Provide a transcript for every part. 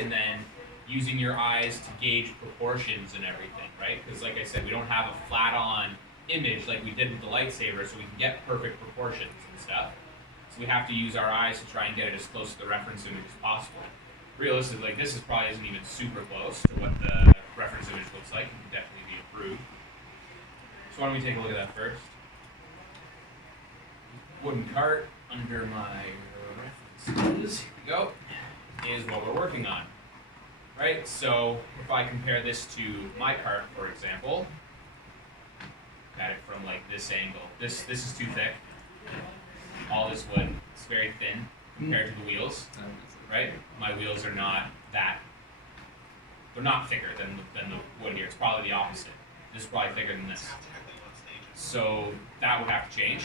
see, and then using your eyes to gauge proportions and everything, right? Because like I said, we don't have a flat-on image like we did with the lightsaber, so we can get perfect proportions and stuff. So we have to use our eyes to try and get it as close to the reference image as possible. Realistically, like this probably isn't even super close to what the reference image looks like. It can definitely be improved. So why don't we take a look at that first? Wooden cart under my references, here we go, is what we're working on. Right, so if I compare this to my cart, for example, at it from like this angle, this is too thick. All this wood, it's very thin compared to the wheels, right? My wheels are not that, they're not thicker than the wood here. It's probably the opposite. This is probably thicker than this. So that would have to change.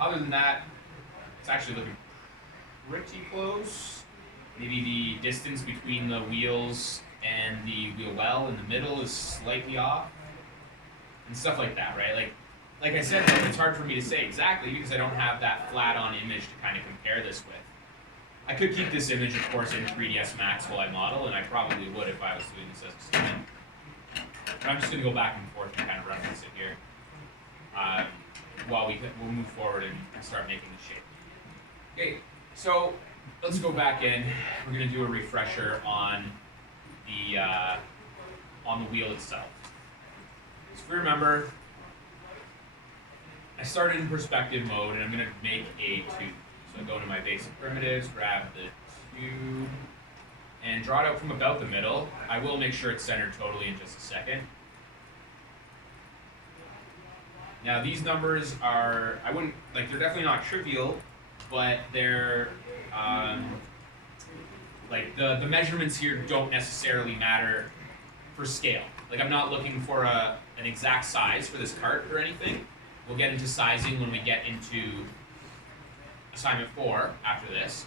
Other than that, it's actually looking pretty close. Maybe the distance between the wheels and the wheel well in the middle is slightly off. And stuff like that, right? Like I said, it's hard for me to say exactly because I don't have that flat-on image to kind of compare this with. I could keep this image, of course, in 3ds Max while I model, and I probably would if I was doing this as a student. But I'm just going to go back and forth and kind of reference it here while we'll move forward and start making the shape. Okay, so let's go back in. We're going to do a refresher on the wheel itself. So if we remember, I started in perspective mode, and I'm going to make a tube. So I go into my basic primitives, grab the tube, and draw it out from about the middle. I will make sure it's centered totally in just a second. Now these numbers are, they're definitely not trivial, but they're, the measurements here don't necessarily matter for scale. Like I'm not looking for an exact size for this cart or anything. We'll get into sizing when we get into assignment 4 after this.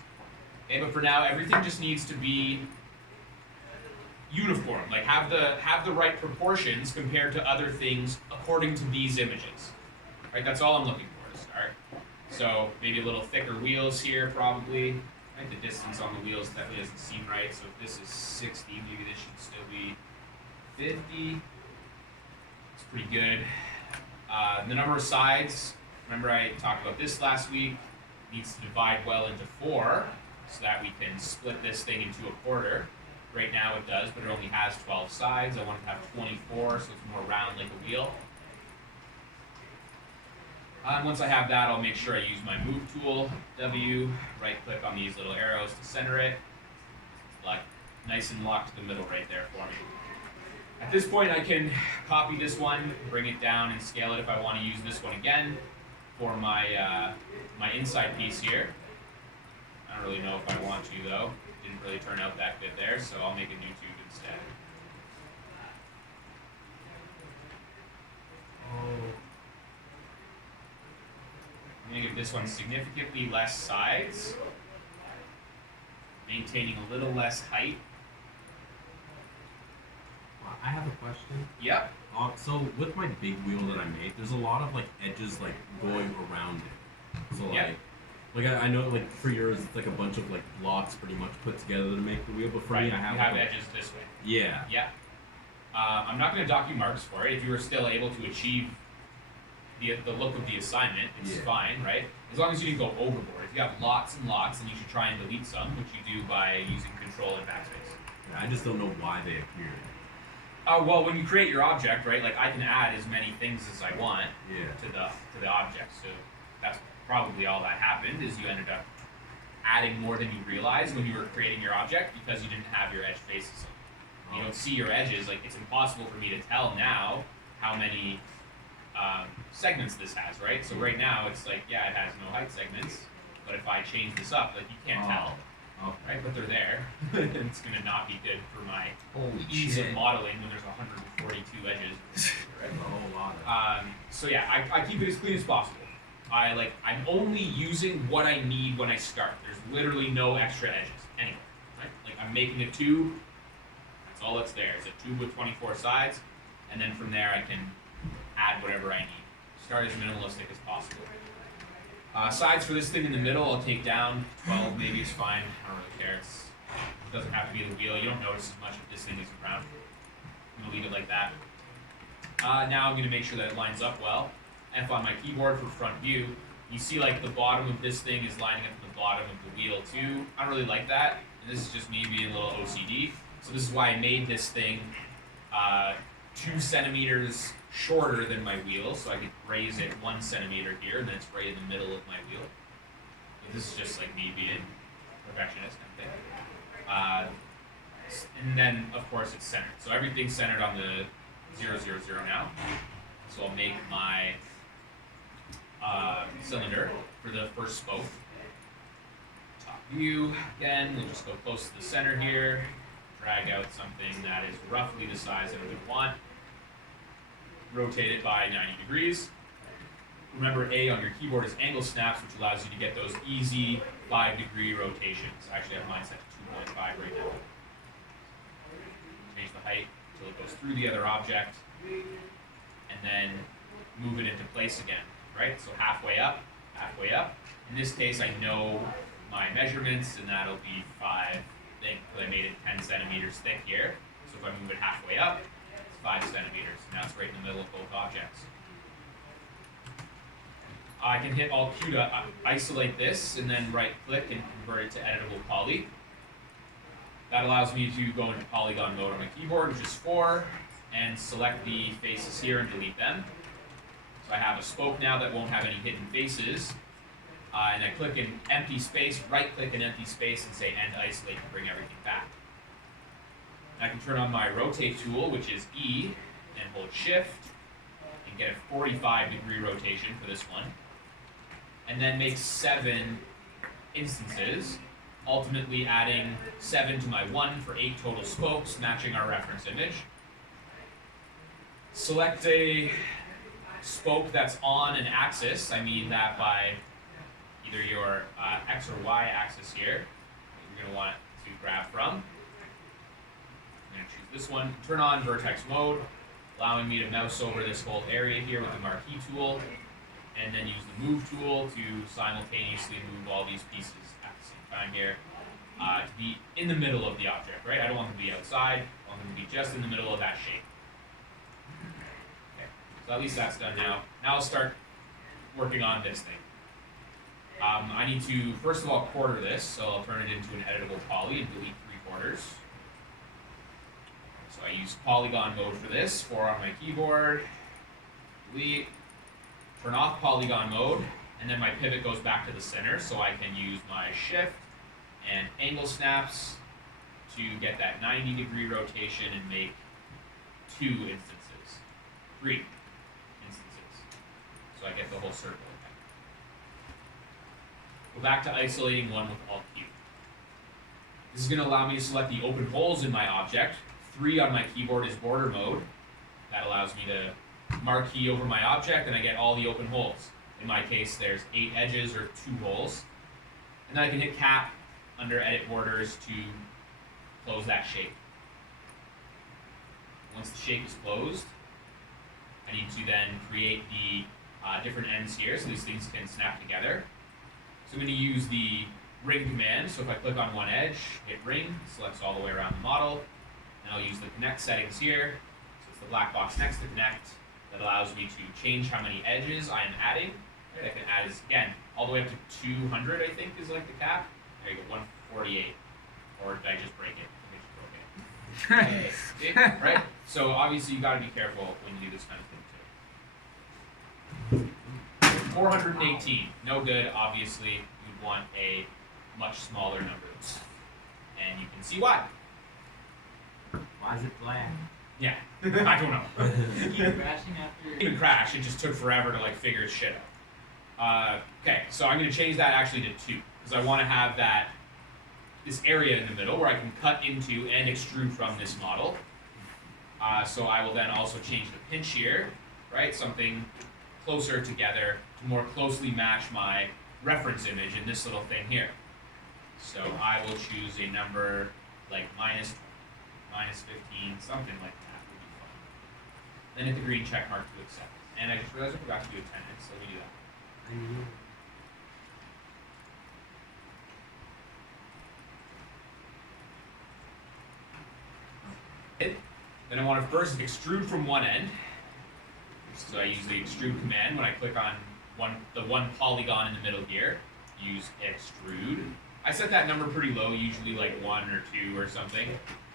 Okay, but for now, everything just needs to be uniform. Like have the right proportions compared to other things according to these images. Right, that's all I'm looking for to start. So maybe a little thicker wheels here, probably. Right, the distance on the wheels definitely doesn't seem right. So if this is 60, maybe this should still be 50. It's pretty good. The number of sides, remember I talked about this last week, needs to divide well into 4 so that we can split this thing into a quarter. Right now it does, but it only has 12 sides. I want it to have 24, so it's more round like a wheel. Once I have that, I'll make sure I use my move tool, W, right click on these little arrows to center it. Like nice and locked to the middle right there for me. At this point, I can copy this one, bring it down, and scale it if I want to use this one again for my my inside piece here. I don't really know if I want to though. Didn't really turn out that good there, so I'll make a new tube instead. I'm going to give this one significantly less sides, maintaining a little less height. I have a question. Yep. So with my big wheel that I made, there's a lot of like edges like going around it. So Yep. like I know like for yours it's like a bunch of like blocks pretty much put together to make the wheel, but for me I have edges this way. Yeah. Yeah. I'm not going to dock you marks for it. If you were still able to achieve the look of the assignment, it's fine, right? As long as you didn't go overboard. If you have lots and lots, then you should try and delete some, which you do by using Control and Backspace. Yeah, I just don't know why they appeared. Well, when you create your object, right, like I can add as many things as I want to the object. So that's probably all that happened, is you ended up adding more than you realized when you were creating your object because you didn't have your edge faces. You don't see your edges. Like it's impossible for me to tell now how many segments this has, right? So right now it's like, yeah, it has no height segments, but if I change this up, like you can't tell. Right, but they're there. It's going to not be good for my ease of modeling when there's 142 edges. Right? A whole lot. So yeah, I keep it as clean as possible. I'm only using what I need when I start. There's literally no extra edges anyway. Right? Like I'm making a tube. That's all that's there. It's a tube with 24 sides, and then from there I can add whatever I need. Start as minimalistic as possible. Sides for this thing in the middle, I'll take down 12, maybe it's fine. I don't really care. It doesn't have to be the wheel. You don't notice as much if this thing isn't round. I'm gonna leave it like that. Now I'm gonna make sure that it lines up well. F on my keyboard for front view. You see like the bottom of this thing is lining up to the bottom of the wheel too. I don't really like that. And this is just me being a little OCD. So this is why I made this thing 2 centimeters shorter than my wheel, so I could raise it 1 centimeter here, and then it's right in the middle of my wheel. But this is just like me being perfectionist kind of thing. And then, of course, it's centered. So everything's centered on the 0, 0, 0 now. So I'll make my cylinder for the first spoke. Top view, again, we'll just go close to the center here, drag out something that is roughly the size that I would want. Rotate it by 90 degrees. Remember, A on your keyboard is angle snaps, which allows you to get those easy 5-degree rotations. I actually have mine set to 2.5 right now. Change the height until it goes through the other object, and then move it into place again, right? So halfway up, halfway up. In this case, I know my measurements, and that'll be 5 thick, because I made it 10 centimeters thick here. So if I move it halfway up, 5 centimeters. Now it's right in the middle of both objects. I can hit Alt Q to isolate this, and then right click and convert it to editable poly. That allows me to go into polygon mode on my keyboard, which is 4, and select the faces here and delete them. So I have a spoke now that won't have any hidden faces. And I click an empty space, right click an empty space and say end isolate to bring everything back. I can turn on my rotate tool, which is E, and hold shift, and get a 45-degree rotation for this one. And then make 7 instances, ultimately adding 7 to my 1 for 8 total spokes, matching our reference image. Select a spoke that's on an axis. I mean that by either your X or Y axis here, that you're going to want to grab from. I'm going to choose this one. Turn on vertex mode, allowing me to mouse over this whole area here with the marquee tool, and then use the move tool to simultaneously move all these pieces at the same time here to be in the middle of the object, right? I don't want them to be outside. I want them to be just in the middle of that shape. Okay, so at least that's done now. Now I'll start working on this thing. I need to, first of all, quarter this, so I'll turn it into an editable poly and delete 3/4. So I use polygon mode for this, 4 on my keyboard, delete, turn off polygon mode, and then my pivot goes back to the center, so I can use my shift and angle snaps to get that 90-degree rotation and make 2 instances, 3 instances. So I get the whole circle. Go back to isolating one with Alt Q. This is going to allow me to select the open holes in my object. 3 on my keyboard is border mode. That allows me to marquee over my object and I get all the open holes. In my case, there's 8 edges or 2 holes. And then I can hit Cap under Edit Borders to close that shape. Once the shape is closed, I need to then create the different ends here so these things can snap together. So I'm going to use the ring command. So if I click on one edge, hit ring, it selects all the way around the model. And I'll use the connect settings here. So it's the black box next to connect that allows me to change how many edges I am adding. Right, I can add this again all the way up to 200, I think is like the cap. There you go, 148. Or did I just break it? I just broke it. Okay. See? Right? So obviously you got to be careful when you do this kind of thing too. 418, no good. Obviously, you'd want a much smaller number, and you can see why. Why is it black? Yeah, I don't know. Keep crashing after. It didn't crash. It just took forever to like figure its shit out. Okay, so I'm going to change that actually to 2 because I want to have this area in the middle where I can cut into and extrude from this model. So I will then also change the pinch here, right? Something closer together to more closely match my reference image in this little thing here. So I will choose a number like minus 15, something like that would be fun. Then hit the green check mark to accept. And I just realized I forgot to do attendance, so let me do that. Then I want to first extrude from one end. So I use the extrude command when I click on the one polygon in the middle here. Use extrude. I set that number pretty low, usually like 1 or 2 or something.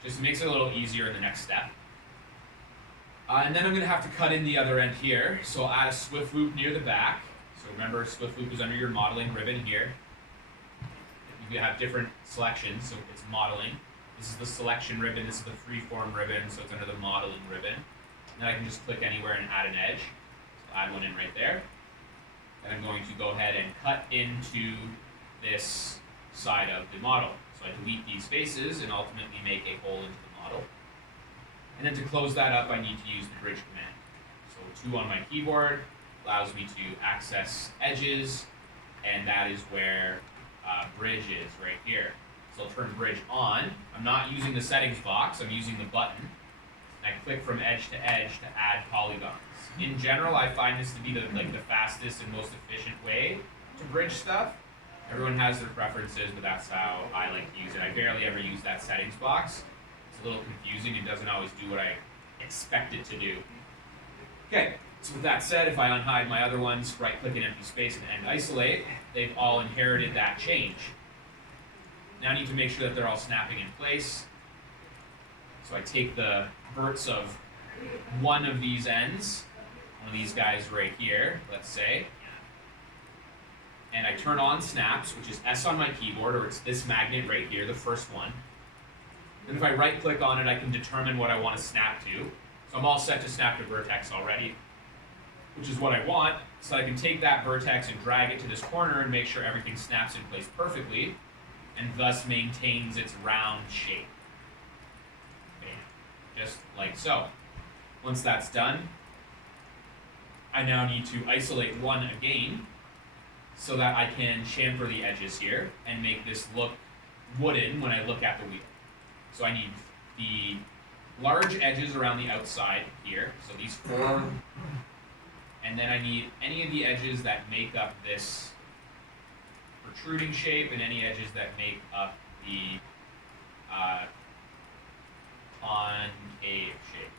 Just makes it a little easier in the next step. And then I'm going to have to cut in the other end here. So I'll add a swift loop near the back. So remember, swift loop is under your modeling ribbon here. You have different selections, so it's modeling. This is the selection ribbon, this is the freeform ribbon, so it's under the modeling ribbon. And then I can just click anywhere and add an edge. So I'll add one in right there. And I'm going to go ahead and cut into this side of the model. So I delete these spaces and ultimately make a hole into the model. And then to close that up, I need to use the bridge command. So 2 on my keyboard allows me to access edges, and that is where bridge is right here. So I'll turn bridge on. I'm not using the settings box, I'm using the button. And I click from edge to edge to add polygons. In general, I find this to be the fastest and most efficient way to bridge stuff. Everyone has their preferences, but that's how I like to use it. I barely ever use that settings box. It's a little confusing. It doesn't always do what I expect it to do. Okay, so with that said, if I unhide my other ones, right-click an empty space and end isolate, they've all inherited that change. Now I need to make sure that they're all snapping in place. So I take the verts of one of these ends, one of these guys right here, let's say, and I turn on snaps, which is S on my keyboard, or it's this magnet right here, the first one. Then if I right-click on it, I can determine what I want to snap to. So I'm all set to snap to vertex already, which is what I want. So I can take that vertex and drag it to this corner and make sure everything snaps in place perfectly, and thus maintains its round shape. Bam. Just like so. Once that's done, I now need to isolate one again, so that I can chamfer the edges here and make this look wooden when I look at the wheel. So I need the large edges around the outside here, so these 4, and then I need any of the edges that make up this protruding shape and any edges that make up the concave shape.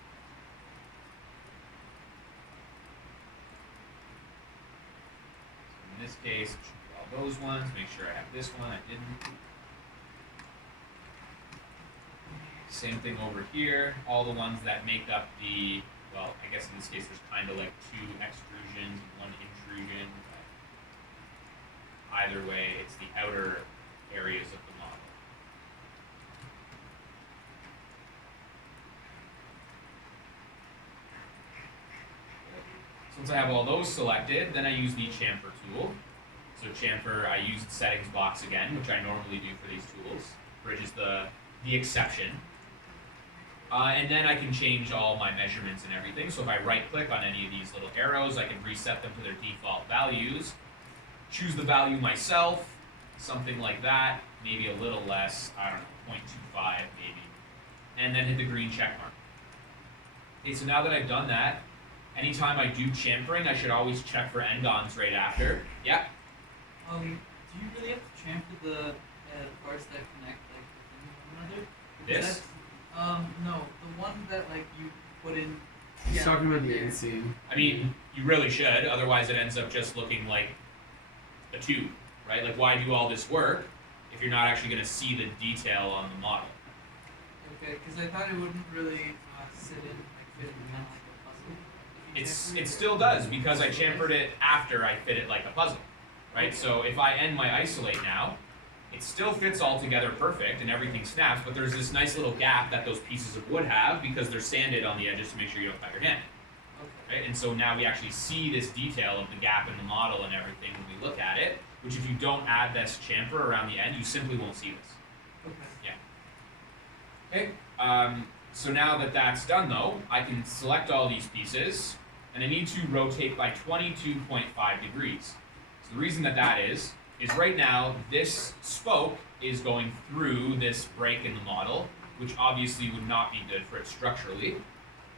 In this case, it should be all those ones. Make sure I have this one. I didn't. Same thing over here. All the ones that make up the, well, I guess in this case there's kind of like 2 extrusions and 1 intrusion. But either way, it's the outer areas of the model. Once I have all those selected, then I use the chamfer tool. So chamfer, I use the settings box again, which I normally do for these tools. Bridge is the exception. And then I can change all my measurements and everything. So if I right-click on any of these little arrows, I can reset them to their default values. Choose the value myself, something like that, maybe a little less, I don't know, 0.25 maybe. And then hit the green check mark. Okay, so now that I've done that, anytime I do chamfering, I should always check for end-ons right after. Yep. Do you really have to chamfer the parts that connect like within one another? This? No, the one that like you put in. He's talking about the there. inseam. I mean, you really should, otherwise it ends up just looking like a tube, right? Like, why do all this work if you're not actually going to see the detail on the model? Okay, because I thought it wouldn't really sit in like fit in kind of like a puzzle. If you chamfer It still does, because I chamfered it after I fit it like a puzzle, right? So if I end my isolate now, it still fits all together perfect and everything snaps, but there's this nice little gap that those pieces of wood have because they're sanded on the edges to make sure you don't cut your hand. Okay. Right? And so now we actually see this detail of the gap in the model and everything when we look at it, which if you don't add this chamfer around the end, you simply won't see this. Okay. Okay, so now that that's done though, I can select all these pieces, and I need to rotate by 22.5 degrees. So the reason that is right now this spoke is going through this break in the model, which obviously would not be good for it structurally.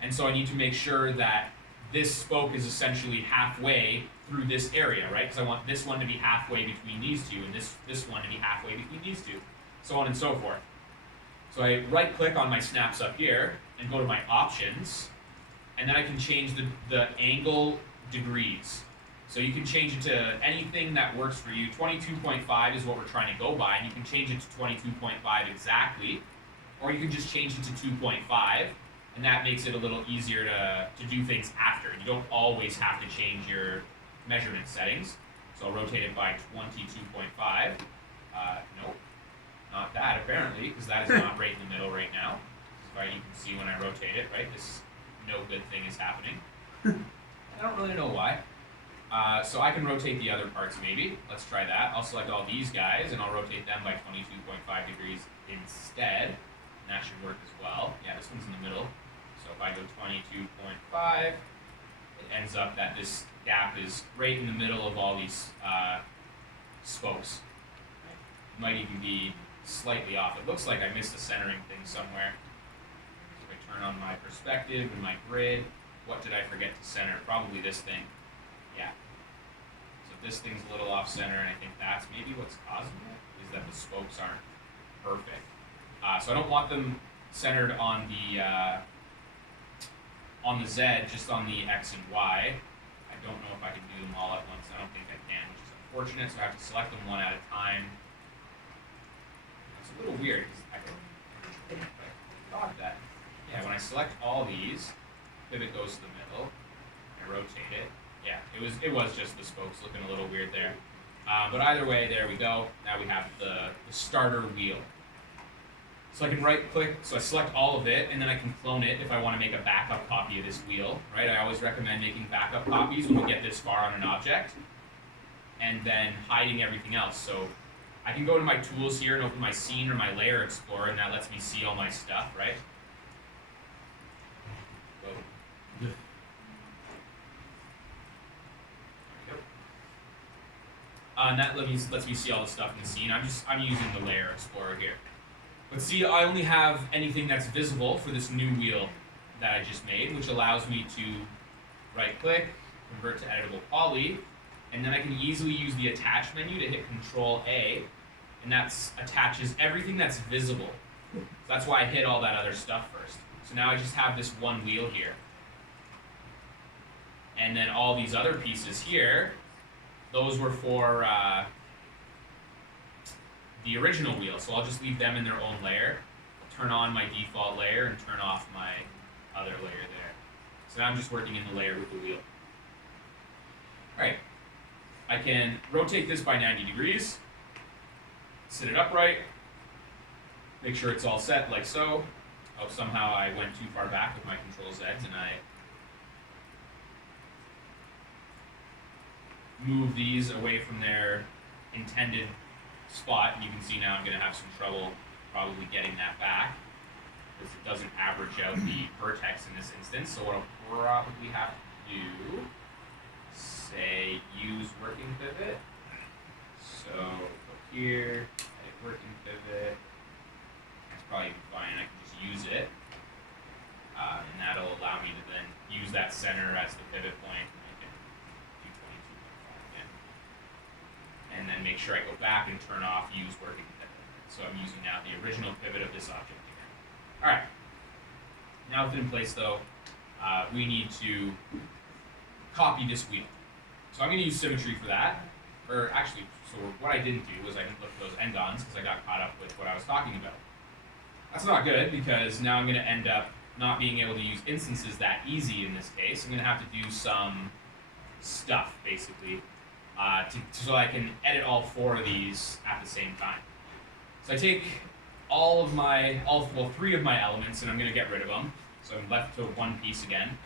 And so I need to make sure that this spoke is essentially halfway through this area, right? Because I want this one to be halfway between these two, and this one to be halfway between these two, so on and so forth. So I right-click on my snaps up here, and go to my options, and then I can change the angle degrees. So you can change it to anything that works for you. 22.5 is what we're trying to go by, and you can change it to 22.5 exactly, or you can just change it to 2.5, and that makes it a little easier to do things after. You don't always have to change your measurement settings. So I'll rotate it by 22.5. Nope, not that apparently, because that is not right in the middle right now. Right, you can see when I rotate it, right? This no good thing is happening. I don't really know why. So I can rotate the other parts maybe. Let's try that. I'll select all these guys and I'll rotate them by 22.5 degrees instead. And that should work as well. Yeah, this one's in the middle. So if I go 22.5, it ends up that this gap is right in the middle of all these spokes. It might even be slightly off. It looks like I missed a centering thing somewhere. So if I turn on my perspective and my grid, what did I forget to center? Probably this thing. Yeah. So this thing's a little off center, and I think that's maybe what's causing it, is that the spokes aren't perfect. So I don't want them centered on the Z, just on the X and Y. I don't know if I can do them all at once. I don't think I can, which is unfortunate, so I have to select them one at a time. It's a little weird, because I thought that, yeah, when I select all these, pivot goes to the middle, I rotate it. Yeah, it was just the spokes looking a little weird there. But either way, there we go. Now we have the starter wheel. So I can right click, so I select all of it, and then I can clone it if I want to make a backup copy of this wheel, right? I always recommend making backup copies when we get this far on an object, and then hiding everything else. So I can go to my tools here and open my scene or my layer explorer, and that lets me see all my stuff, right? Whoa. And that lets me see all the stuff in the scene. I'm using the layer explorer here. But see, I only have anything that's visible for this new wheel that I just made, which allows me to right click, convert to editable poly, and then I can easily use the attach menu to hit Control A, and that attaches everything that's visible. So that's why I hit all that other stuff first. So now I just have this one wheel here. And then all these other pieces here, those were for the original wheel, so I'll just leave them in their own layer. I'll turn on my default layer and turn off my other layer there. So now I'm just working in the layer with the wheel. Alright, I can rotate this by 90 degrees, sit it upright, make sure it's all set like so. Oh, somehow I went too far back with my Control Zs and I move these away from their intended spot, and you can see now I'm going to have some trouble probably getting that back because it doesn't average out the vertex in this instance. So what I'll probably have to do, say, use working pivot. So go here, edit working pivot. That's probably fine. I can just use it, and that'll allow me to then use that center as the pivot point. And then make sure I go back and turn off use working pivot. So I'm using now the original pivot of this object again. Alright, now with it in place though, we need to copy this wheel. So I'm going to use symmetry for that. Or actually, so what I didn't do was I didn't look at those endons because I got caught up with what I was talking about. That's not good because now I'm going to end up not being able to use instances that easy in this case. I'm going to have to do some stuff basically. So I can edit all four of these at the same time. So I take three of my elements, and I'm going to get rid of them. So I'm left to one piece again.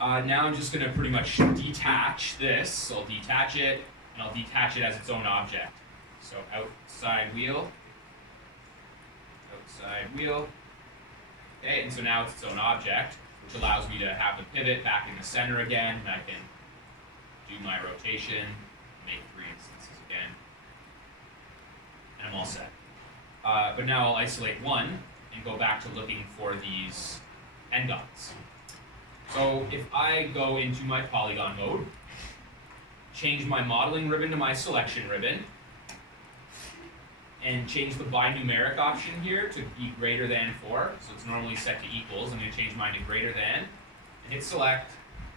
Now I'm just going to pretty much detach this. So I'll detach it, and I'll detach it as its own object. So outside wheel. Okay, and so now it's its own object, which allows me to have the pivot back in the center again, and I can do my rotation, make 3 instances again, and I'm all set. But now I'll isolate one and go back to looking for these endons. So if I go into my polygon mode, change my modeling ribbon to my selection ribbon, and change the binumeric option here to be greater than 4. So it's normally set to equals. I'm going to change mine to greater than, and hit select.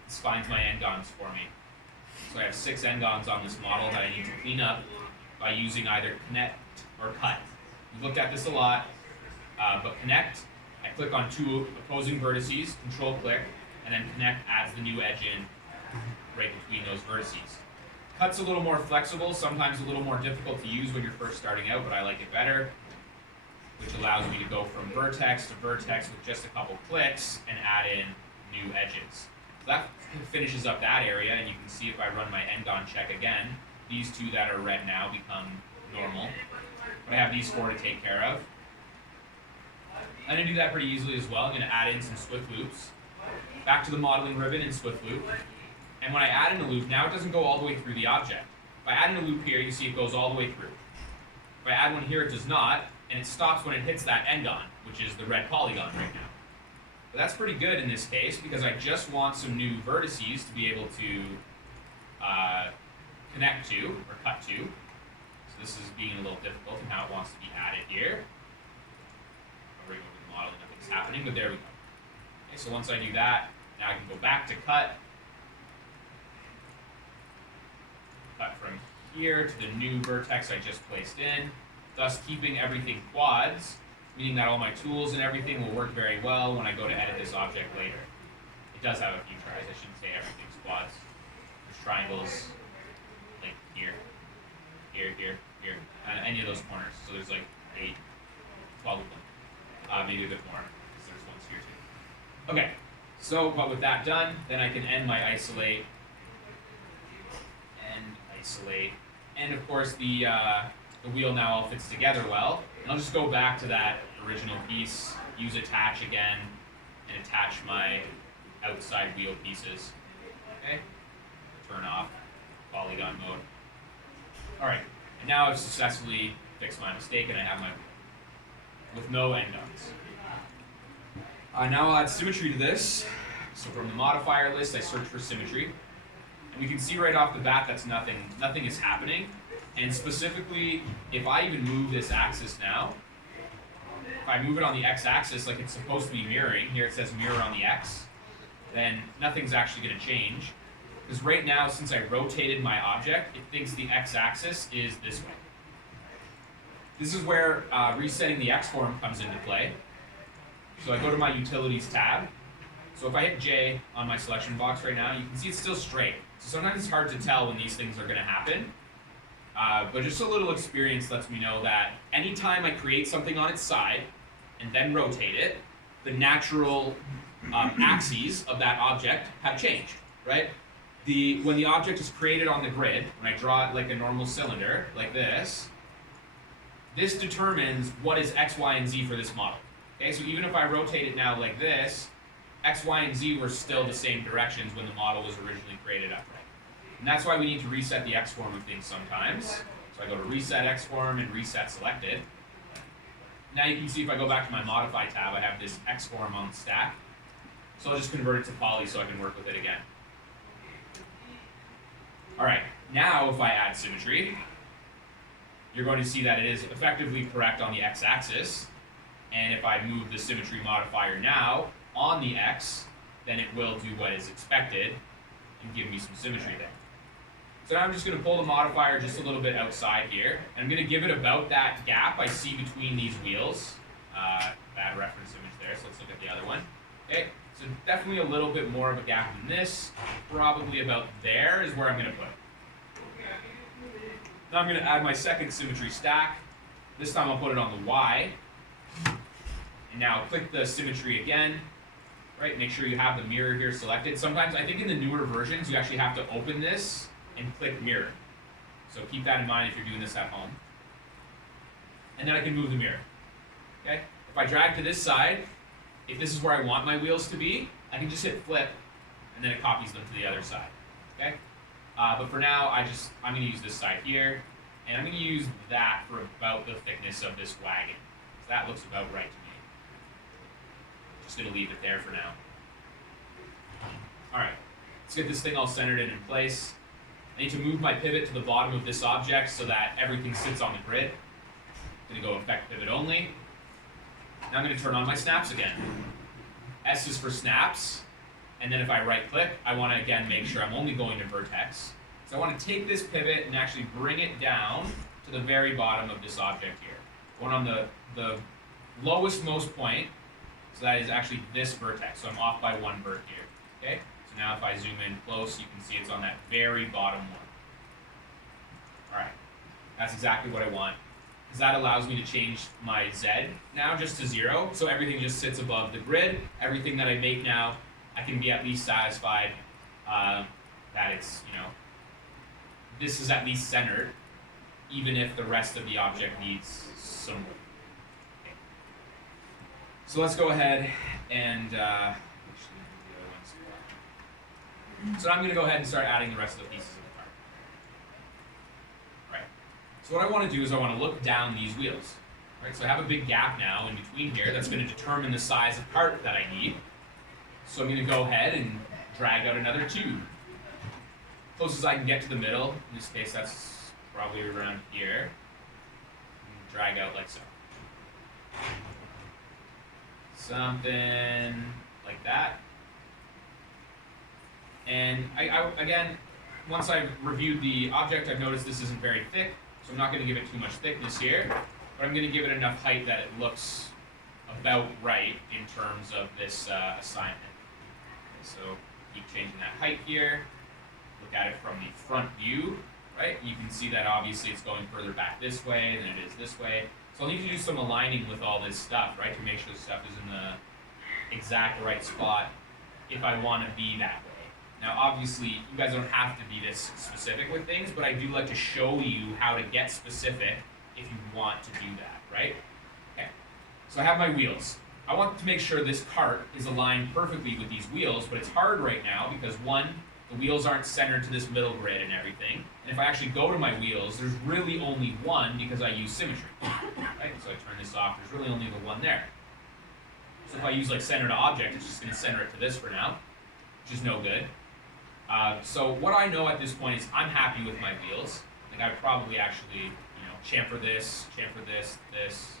This finds my n-gons for me. So I have 6 n-gons on this model that I need to clean up by using either connect or cut. We've looked at this a lot, but connect, I click on 2 opposing vertices, control click, and then connect adds the new edge in right between those vertices. Cut's a little more flexible, sometimes a little more difficult to use when you're first starting out, but I like it better, which allows me to go from vertex to vertex with just a couple clicks and add in new edges. So that finishes up that area, and you can see if I run my n-gon check again, these 2 that are red now become normal. But I have these 4 to take care of. I'm going to do that pretty easily as well. I'm going to add in some swift loops. Back to the modeling ribbon in swift loop. And when I add in a loop, now it doesn't go all the way through the object. If I add in a loop here, you see it goes all the way through. If I add one here, it does not, and it stops when it hits that n-gon, which is the red polygon right now. But that's pretty good in this case, because I just want some new vertices to be able to connect to, or cut to. So this is being a little difficult in how it wants to be added here. Hovering over the model, nothing's happening, but there we go. Okay, so once I do that, now I can go back to cut. Cut from here to the new vertex I just placed in, thus keeping everything quads, meaning that all my tools and everything will work very well when I go to edit this object later. It does have a few tries, I shouldn't say everything's quads. There's triangles, like here, here, here, here, any of those corners. So there's like 8, 12 of them, maybe a bit more, because there's ones here too. Okay, so but with that done, then I can end my isolate, and of course the wheel now all fits together well. And I'll just go back to that original piece, use attach again, and attach my outside wheel pieces. Okay, turn off polygon mode. All right, and now I've successfully fixed my mistake, and I have my with no n-gons. Now I'll add symmetry to this. So from the modifier list, I search for symmetry. And we can see right off the bat that's nothing is happening. And specifically, if I even move this axis now, if I move it on the x-axis like it's supposed to be mirroring, here it says mirror on the x, then nothing's actually going to change. Because right now, since I rotated my object, it thinks the x-axis is this way. This is where resetting the x-form comes into play. So I go to my Utilities tab. So if I hit J on my selection box right now, you can see it's still straight. So sometimes it's hard to tell when these things are going to happen. But just a little experience lets me know that anytime I create something on its side and then rotate it, the natural axes of that object have changed, right? When the object is created on the grid, when I draw it like a normal cylinder, like this determines what is X, Y, and Z for this model. Okay, so even if I rotate it now like this, X, Y, and Z were still the same directions when the model was originally created upright. And that's why we need to reset the X form of things sometimes. So I go to Reset X form and Reset Selected. Now you can see if I go back to my Modify tab, I have this X form on the stack. So I'll just convert it to poly so I can work with it again. Alright, now if I add symmetry, you're going to see that it is effectively correct on the x-axis. And if I move the symmetry modifier now on the x, then it will do what is expected and give me some symmetry there. So now I'm just going to pull the modifier just a little bit outside here, and I'm going to give it about that gap I see between these wheels. Bad reference image there, so let's look at the other one. Okay, so definitely a little bit more of a gap than this. Probably about there is where I'm going to put it. Now I'm going to add my second symmetry stack. This time I'll put it on the Y. And now click the symmetry again. Right, make sure you have the mirror here selected. Sometimes, I think in the newer versions, you actually have to open this and click mirror. So keep that in mind if you're doing this at home. And then I can move the mirror. Okay? If I drag to this side, if this is where I want my wheels to be, I can just hit flip, and then it copies them to the other side. Okay? But for now, I'm going to use this side here, and I'm going to use that for about the thickness of this wagon. So that looks about right to me. Just going to leave it there for now. Alright, let's get this thing all centered in place. I need to move my pivot to the bottom of this object so that everything sits on the grid. I'm going to go effect pivot only. Now I'm going to turn on my snaps again. S is for snaps. And then if I right click, I want to again make sure I'm only going to vertex. So I want to take this pivot and actually bring it down to the very bottom of this object here. Going on the lowest most point. So that is actually this vertex. So I'm off by one vert here. Okay? So now if I zoom in close, you can see it's on that very bottom one. Alright. That's exactly what I want. Because that allows me to change my Z now just to 0. So everything just sits above the grid. Everything that I make now, I can be at least satisfied that it's, this is at least centered, even if the rest of the object needs some work. Okay. So let's go ahead and so I'm going to go ahead and start adding the rest of the pieces of the cart. Right. So what I want to do is I want to look down these wheels. Right. So I have a big gap now in between here that's going to determine the size of cart that I need. So I'm going to go ahead and drag out another tube. Close as I can get to the middle. In this case, that's probably around here. And drag out like so. Something like that. And again, once I've reviewed the object, I've noticed this isn't very thick, so I'm not going to give it too much thickness here, but I'm going to give it enough height that it looks about right in terms of this assignment. Okay, so keep changing that height here. Look at it from the front view, right? You can see that obviously it's going further back this way than it is this way. So I'll need to do some aligning with all this stuff, right, to make sure the stuff is in the exact right spot if I want to be that way. Now, obviously, you guys don't have to be this specific with things, but I do like to show you how to get specific if you want to do that, right? Okay, so I have my wheels. I want to make sure this cart is aligned perfectly with these wheels, but it's hard right now because one, the wheels aren't centered to this middle grid and everything. And if I actually go to my wheels, there's really only one because I use symmetry, right? So I turn this off, there's really only the one there. So if I use like center to object, it's just gonna center it to this for now, which is no good. So what I know at this point is I'm happy with my wheels. Like I would probably actually, chamfer this, this,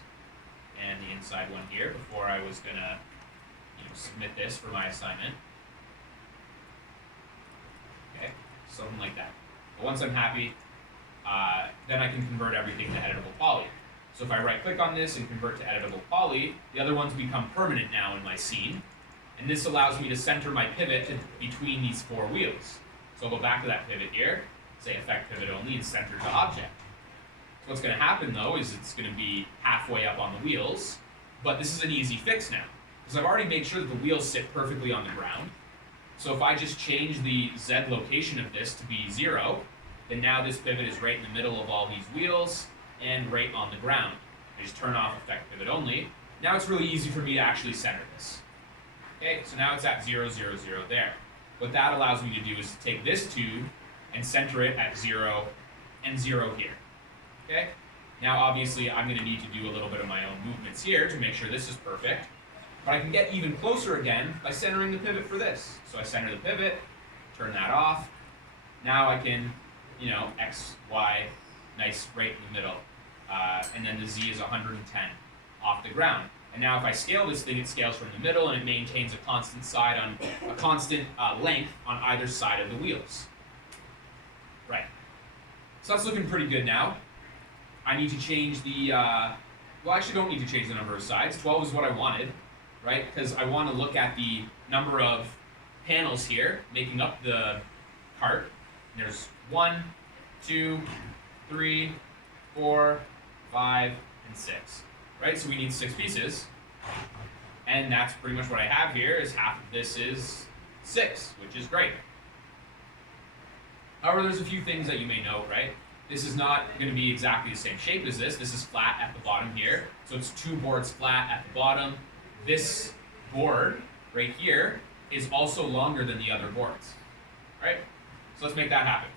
and the inside one here before I was gonna, submit this for my assignment. Okay, something like that. But once I'm happy, then I can convert everything to editable poly. So if I right click on this and convert to editable poly, the other ones become permanent now in my scene. And this allows me to center my pivot between these four wheels. So I'll go back to that pivot here, say effect pivot only, and center to object. So what's going to happen though is it's going to be halfway up on the wheels, but this is an easy fix now. Because I've already made sure that the wheels sit perfectly on the ground. So if I just change the Z location of this to be 0, then now this pivot is right in the middle of all these wheels and right on the ground. I just turn off effect pivot only. Now it's really easy for me to actually center this. Okay, so now it's at 0, 0, 0 there. What that allows me to do is to take this tube and center it at 0 and 0 here. Okay? Now obviously I'm going to need to do a little bit of my own movements here to make sure this is perfect. But I can get even closer again by centering the pivot for this. So I center the pivot, turn that off. Now I can, X, Y, nice right in the middle. And then the Z is 110 off the ground. And now if I scale this thing, it scales from the middle and it maintains a constant length on either side of the wheels. Right. So that's looking pretty good now. I need to change the, well I actually don't need to change the number of sides. 12 is what I wanted, right? Because I want to look at the number of panels here making up the cart. And there's 1, 2, 3, 4, 5, and 6. Right, so we need 6 pieces, and that's pretty much what I have here, is half of this is 6, which is great. However, there's a few things that you may note, right? This is not going to be exactly the same shape as this. This is flat at the bottom here, so it's 2 boards flat at the bottom. This board right here is also longer than the other boards, right? So let's make that happen.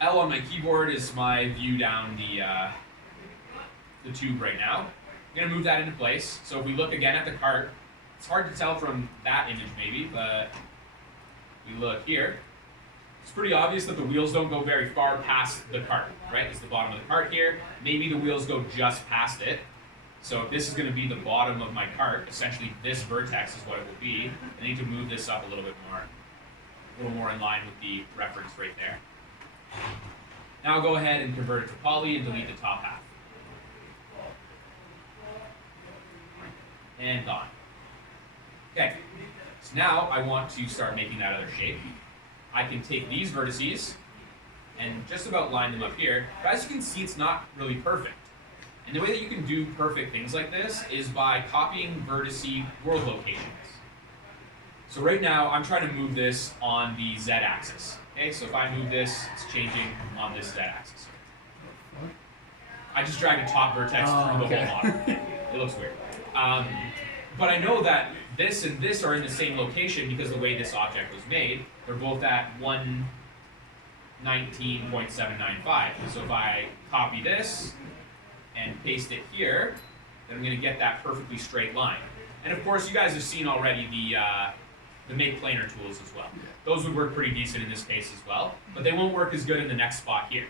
L on my keyboard is my view down the tube right now. I'm going to move that into place. So if we look again at the cart, it's hard to tell from that image maybe, but we look here. It's pretty obvious that the wheels don't go very far past the cart, right? It's the bottom of the cart here. Maybe the wheels go just past it. So if this is going to be the bottom of my cart, essentially this vertex is what it will be. I need to move this up a little bit more, a little more in line with the reference right there. Now I'll go ahead and convert it to poly and delete the top half. And gone. Okay, so now I want to start making that other shape. I can take these vertices and just about line them up here, but as you can see, it's not really perfect. And the way that you can do perfect things like this is by copying vertice world locations. So right now, I'm trying to move this on the z-axis. Okay, so if I move this, it's changing on this z-axis. I just dragged a top vertex through the whole model. It looks weird. But I know that this and this are in the same location because the way this object was made, they're both at 119.795. So if I copy this and paste it here, then I'm going to get that perfectly straight line. And of course, you guys have seen already the make planar tools as well. Those would work pretty decent in this case as well, but they won't work as good in the next spot here,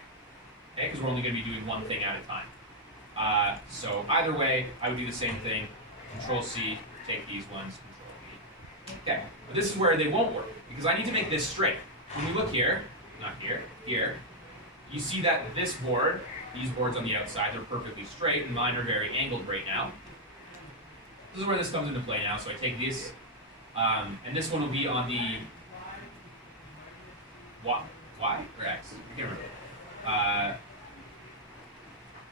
okay? Because we're only going to be doing one thing at a time. So either way, I would do the same thing. Control C, take these ones, Control V. Okay, but this is where they won't work because I need to make this straight. When we look here, not here, here, you see that this board, these boards on the outside, they're perfectly straight, and mine are very angled right now. This is where this comes into play now. So I take this, and this one will be on the Y or X? I can't remember.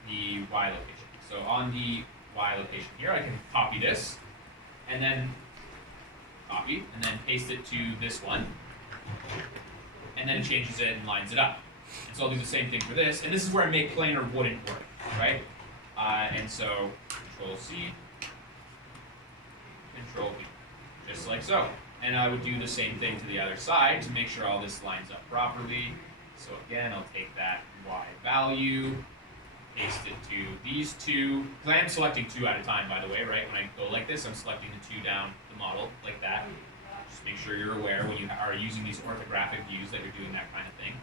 The Y location. So on the Y location here, I can copy this, and then copy, and then paste it to this one, and then it changes it and lines it up. And so I'll do the same thing for this, and this is where I make planar wouldn't work, right? And so Control C, Control V, just like so. And I would do the same thing to the other side to make sure all this lines up properly. So again, I'll take that Y value, paste it to these two, because I am selecting two at a time, by the way, right? When I go like this, I'm selecting the two down the model, like that. Just make sure you're aware when you are using these orthographic views that you're doing that kind of thing.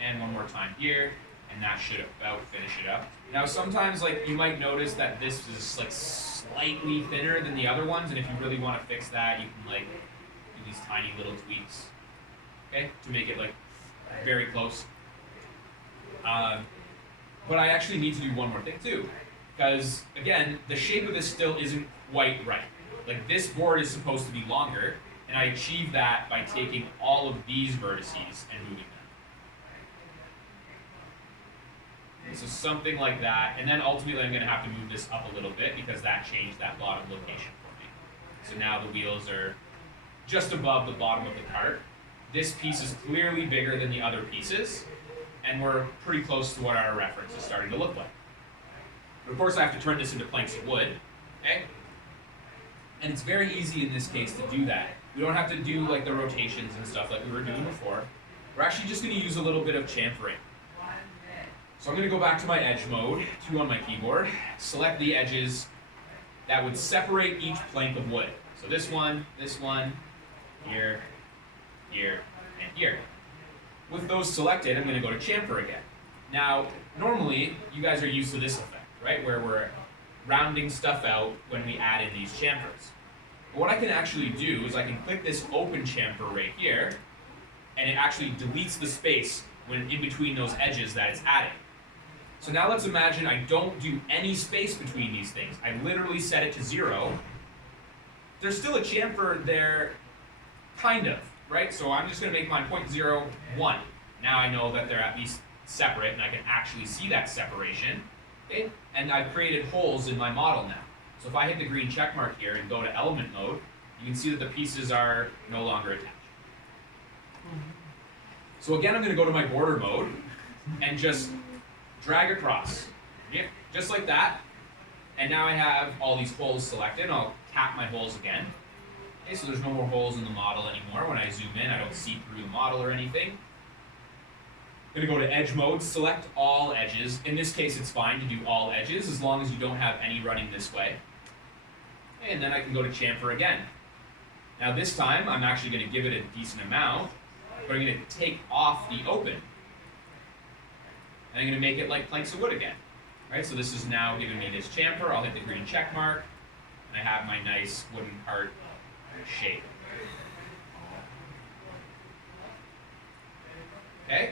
And one more time here, and that should about finish it up. Now sometimes like you might notice that this is like slightly thinner than the other ones, and if you really want to fix that, you can like do these tiny little tweaks, okay, to make it like very close. But I actually need to do one more thing too, because again, the shape of this still isn't quite right. Like this board is supposed to be longer, and I achieve that by taking all of these vertices and moving them. So something like that, and then ultimately I'm going to have to move this up a little bit because that changed that bottom location for me. So now the wheels are just above the bottom of the cart. This piece is clearly bigger than the other pieces, and we're pretty close to what our reference is starting to look like. But of course I have to turn this into planks of wood, okay? And it's very easy in this case to do that. We don't have to do like the rotations and stuff like we were doing before. We're actually just going to use a little bit of chamfering. So I'm going to go back to my edge mode, 2 on my keyboard, select the edges that would separate each plank of wood. So this one, here, here, and here. With those selected, I'm going to go to chamfer again. Now, normally, you guys are used to this effect, right? Where we're rounding stuff out when we add in these chamfers. But what I can actually do is I can click this open chamfer right here, and it actually deletes the space when in between those edges that it's adding. So now let's imagine I don't do any space between these things. I literally set it to 0. There's still a chamfer there, kind of, right? So I'm just going to make mine 0.01. Now I know that they're at least separate, and I can actually see that separation. Okay? And I've created holes in my model now. So if I hit the green check mark here and go to element mode, you can see that the pieces are no longer attached. So again, I'm going to go to my border mode and just drag across, yep, just like that. And now I have all these holes selected. I'll cap my holes again. Okay, so there's no more holes in the model anymore. When I zoom in, I don't see through the model or anything. I'm going to go to edge mode, select all edges. In this case, it's fine to do all edges as long as you don't have any running this way. Okay, and then I can go to chamfer again. Now this time, I'm actually going to give it a decent amount. but I'm going to take off the open. And I'm going to make it like planks of wood again. Right? So this is now giving me this chamfer. I'll hit the green check mark. And I have my nice wooden cart shape. Okay?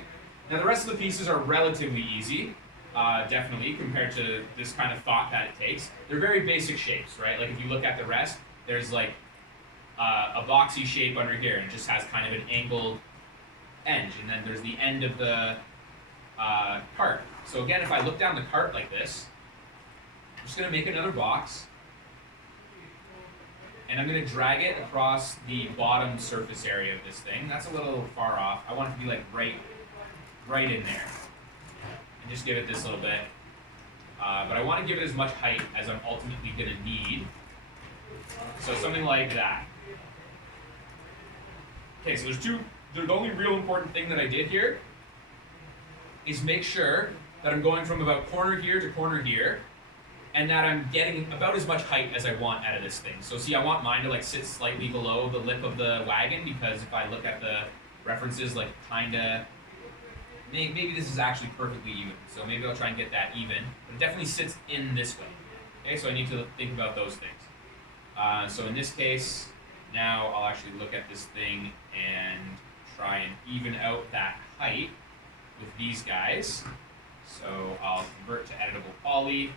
Now the rest of the pieces are relatively easy, definitely, compared to this kind of thought that it takes. They're very basic shapes, right? Like if you look at the rest, there's like a boxy shape under here, and it just has kind of an angled end. And then there's the end of the cart. So again, if I look down the cart like this, I'm just going to make another box. And I'm going to drag it across the bottom surface area of this thing. That's a little far off. I want it to be like right in there. And just give it this little bit. But I want to give it as much height as I'm ultimately going to need. So something like that. Okay, so the only real important thing that I did here is make sure that I'm going from about corner here to corner here, and that I'm getting about as much height as I want out of this thing. So see, I want mine to like sit slightly below the lip of the wagon, because if I look at the references, like kinda, maybe this is actually perfectly even. So maybe I'll try and get that even, but it definitely sits in this way. Okay, so I need to think about those things. So in this case, now I'll actually look at this thing and try and even out that height with these guys. So I'll convert to editable poly,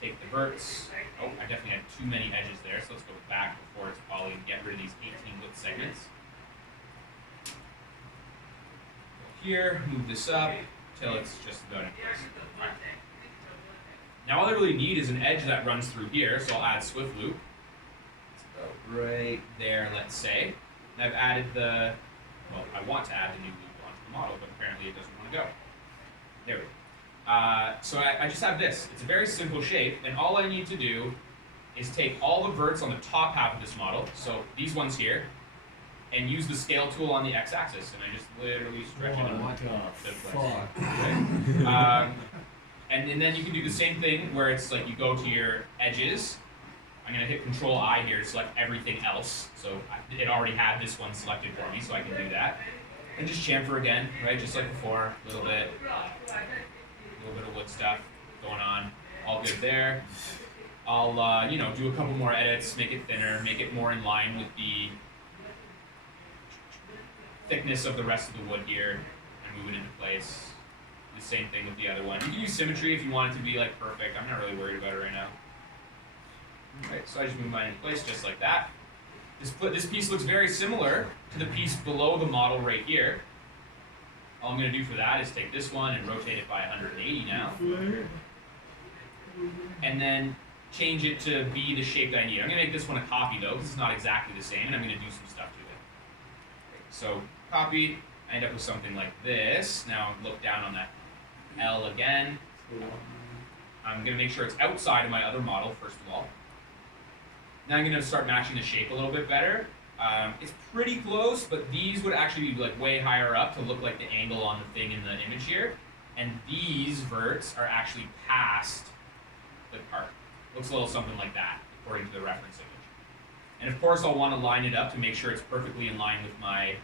take the verts. Oh, I definitely had too many edges there, so let's go back before it's poly and get rid of these 18-foot segments. Go here, move this up till it's just about in place. Right. Now all I really need is an edge that runs through here, so I'll add Swift Loop. It's about right there, let's say. And I've added well, I want to add the new loop onto the model, but apparently it doesn't want to go. There we go. So I just have this. It's a very simple shape, and all I need to do is take all the verts on the top half of this model, so these ones here, and use the scale tool on the x-axis, and I just literally stretch it in to place. And then you can do the same thing where it's like you go to your edges. I'm going to hit Control-I here to select everything else, so it already had this one selected for me, so I can do that. And just chamfer again, right, just like before, a little bit of wood stuff going on, all good there. I'll, do a couple more edits, make it thinner, make it more in line with the thickness of the rest of the wood here, and move it into place. The same thing with the other one. You can use symmetry if you want it to be like perfect. I'm not really worried about it right now. Alright, so I just move mine in place just like that. This piece looks very similar to the piece below the model right here. All I'm going to do for that is take this one and rotate it by 180 now. And then change it to be the shape that I need. I'm going to make this one a copy though, because it's not exactly the same, and I'm going to do some stuff to it. So copy, I end up with something like this. Now look down on that L again. I'm going to make sure it's outside of my other model first of all. Now I'm going to start matching the shape a little bit better. It's pretty close, but these would actually be like way higher up to look like the angle on the thing in the image here. And these verts are actually past the cart. Looks a little something like that, according to the reference image. And of course I'll want to line it up to make sure it's perfectly in line with my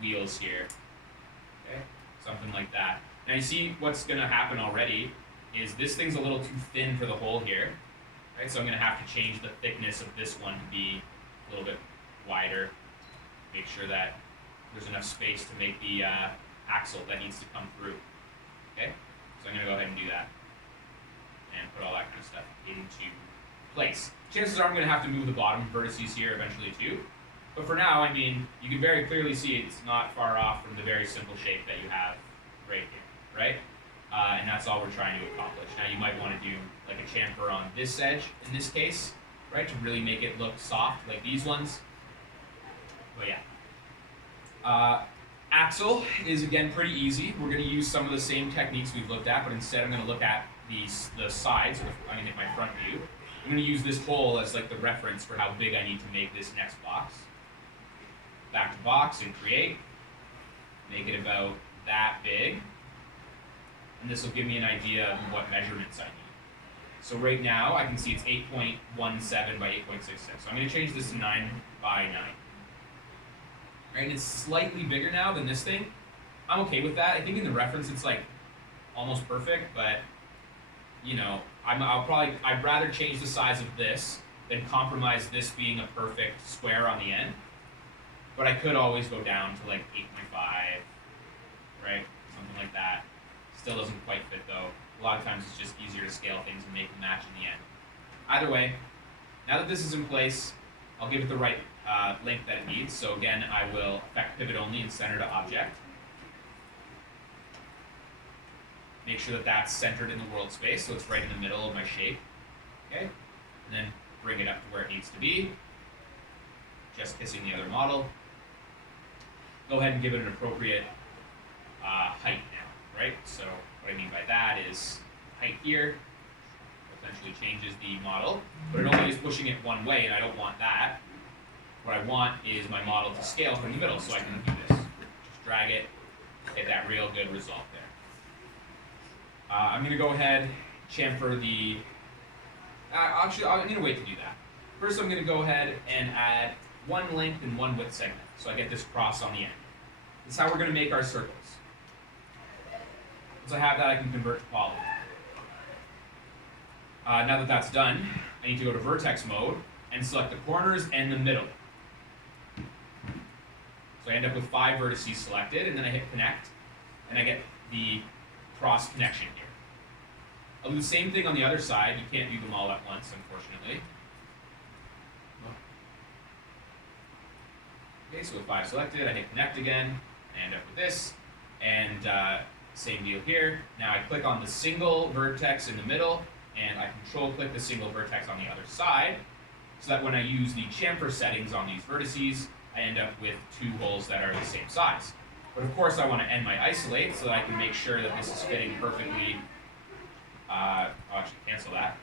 wheels here. Okay, something like that. Now you see what's going to happen already is this thing's a little too thin for the hole here. Right, so I'm going to have to change the thickness of this one to be a little bit wider. Make sure that there's enough space to make the axle that needs to come through. Okay, so I'm going to go ahead and do that. And put all that kind of stuff into place. Chances are I'm going to have to move the bottom vertices here eventually too. But for now, I mean, you can very clearly see it's not far off from the very simple shape that you have right here, right? And that's all we're trying to accomplish. Now you might want to do like a chamfer on this edge in this case, right, to really make it look soft like these ones. But yeah. Axle is again pretty easy. We're going to use some of the same techniques we've looked at, but instead I'm going to look at the sides. So I'm going to hit my front view. I'm going to use this hole as like the reference for how big I need to make this next box. Back to box and create. Make it about that big. And this will give me an idea of what measurements I need. So right now I can see it's 8.17 by 8.66. So I'm going to change this to 9 by 9. right? And it's slightly bigger now than this thing. I'm okay with that. I think in the reference it's like almost perfect, but you know, I'd rather change the size of this than compromise this being a perfect square on the end. But I could always go down to like 8.5, right? Something like that. Still doesn't quite fit though. A lot of times it's just easier to scale things and make them match in the end. Either way, now that this is in place, I'll give it the right length that it needs. So again, I will affect pivot only and center to object. Make sure that that's centered in the world space, so it's right in the middle of my shape. Okay? And then bring it up to where it needs to be. Just kissing the other model. Go ahead and give it an appropriate height now, right? So what I mean by that is height here essentially changes the model, but it only is pushing it one way, and I don't want that. What I want is my model to scale from the middle, so I can do this. Just drag it, get that real good result there. I'm going to go ahead, chamfer the... actually, I'm going to wait to do that. First, I'm going to go ahead and add one length and one width segment, so I get this cross on the end. This is how we're going to make our circles. Once I have that, I can convert to polygon. Now that that's done, I need to go to vertex mode and select the corners and the middle. So I end up with 5 vertices selected, and then I hit connect, and I get the cross connection here. I'll do the same thing on the other side. You can't do them all at once, unfortunately. Okay, so with 5 selected, I hit connect again, I end up with this, and same deal here. Now I click on the single vertex in the middle, and I control click the single vertex on the other side, so that when I use the chamfer settings on these vertices, I end up with 2 holes that are the same size. But of course I want to end my isolate so that I can make sure that this is fitting perfectly. I'll actually cancel that.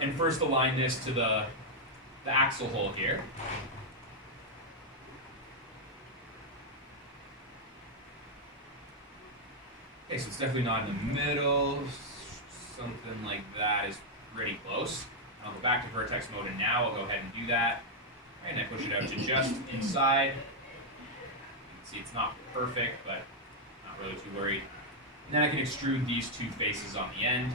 And first align this to the axle hole here. Okay, so it's definitely not in the middle. Something like that is pretty close. I'll go back to vertex mode, and now I'll go ahead and do that. And I push it out to just inside. See, it's not perfect, but not really too worried. And then I can extrude these 2 faces on the end.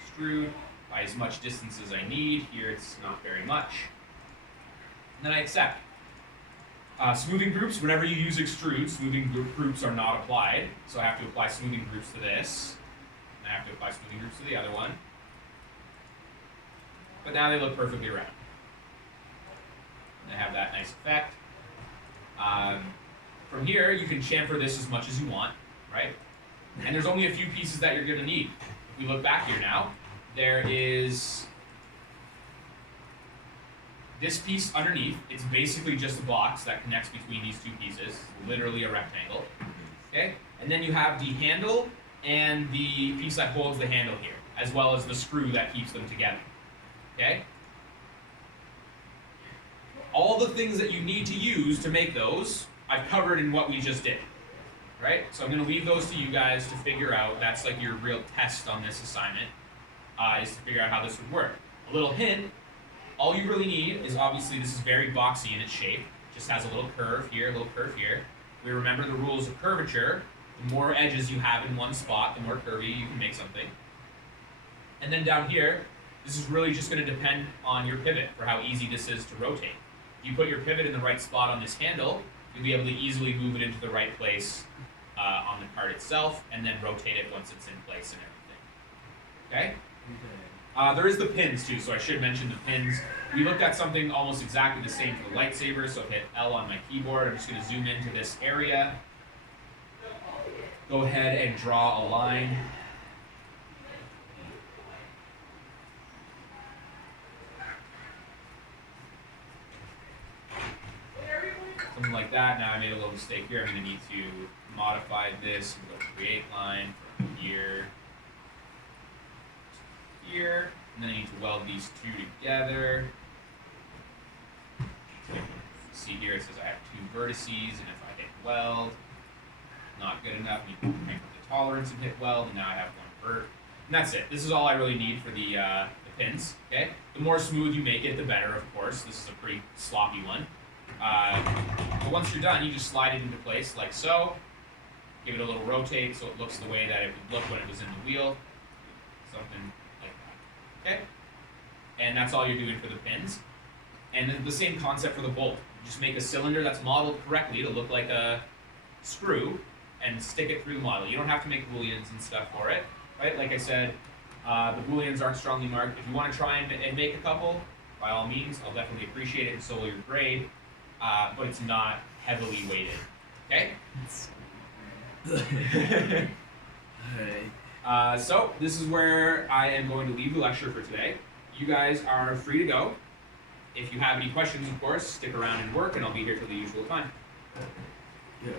Extrude by as much distance as I need. Here it's not very much. And then I accept. Smoothing groups, whenever you use extrude, smoothing groups are not applied. So I have to apply smoothing groups to this. And I have to apply smoothing groups to the other one. But now they look perfectly round. And they have that nice effect. From here, you can chamfer this as much as you want, right? And there's only a few pieces that you're going to need. If we look back here now, there is this piece underneath. It's basically just a box that connects between these 2 pieces, literally a rectangle. Okay? And then you have the handle and the piece that holds the handle here, as well as the screw that keeps them together. Okay? All the things that you need to use to make those, I've covered in what we just did, right? So I'm going to leave those to you guys to figure out. That's like your real test on this assignment, is to figure out how this would work. A little hint, all you really need is, obviously this is very boxy in its shape. It just has a little curve here, a little curve here. We remember the rules of curvature. The more edges you have in one spot, the more curvy you can make something. And then down here, this is really just going to depend on your pivot for how easy this is to rotate. If you put your pivot in the right spot on this handle, you'll be able to easily move it into the right place on the card itself, and then rotate it once it's in place and everything. Okay? There is the pins too, so I should mention the pins. We looked at something almost exactly the same for the lightsaber, so hit L on my keyboard. I'm just going to zoom into this area. Go ahead and draw a line. Something like that. Now I made a little mistake here. I'm going to need to modify this and go create line from here to here. And then I need to weld these 2 together. See here it says I have 2 vertices, and if I hit weld, not good enough. I need to crank up the tolerance and hit weld, and now I have 1 vert. And that's it. This is all I really need for the pins. Okay. The more smooth you make it, the better, of course. This is a pretty sloppy one. But once you're done, you just slide it into place like so. Give it a little rotate so it looks the way that it would look when it was in the wheel. Something like that. Okay? And that's all you're doing for the pins. And then the same concept for the bolt. You just make a cylinder that's modeled correctly to look like a screw and stick it through the model. You don't have to make booleans and stuff for it, right? Like I said, the booleans aren't strongly marked. If you want to try and make a couple, by all means, I'll definitely appreciate it, and so will your grade, but it's not heavily weighted, okay? So this is where I am going to leave the lecture for today. You guys are free to go. If you have any questions, of course, stick around and work, and I'll be here till the usual time. Yeah.